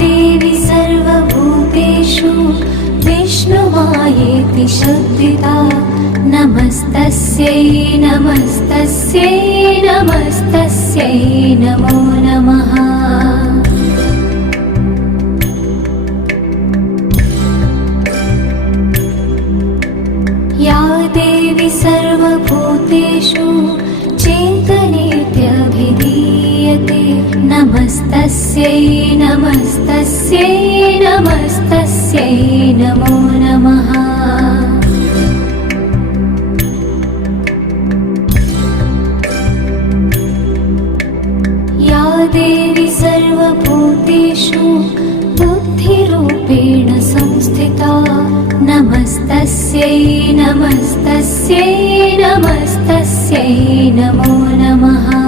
देवी सर्वभूतेषु विष्णुमायेति शब्दिता नमस्तस्यै नमस्तस्यै नमस्तस्यै नमो नमः। या देवी सर्वभूतेषु चेतनेत्यभिधीयते नमस्तस्यै नमस्तस्यै नमस्तस्यै नमो नमः। या देवी सर्वभूतेषु बुद्धिरूपेण संस्थिता नमस्तस्यै नमस्तस्यै नमस्तस्यै नमो नमः।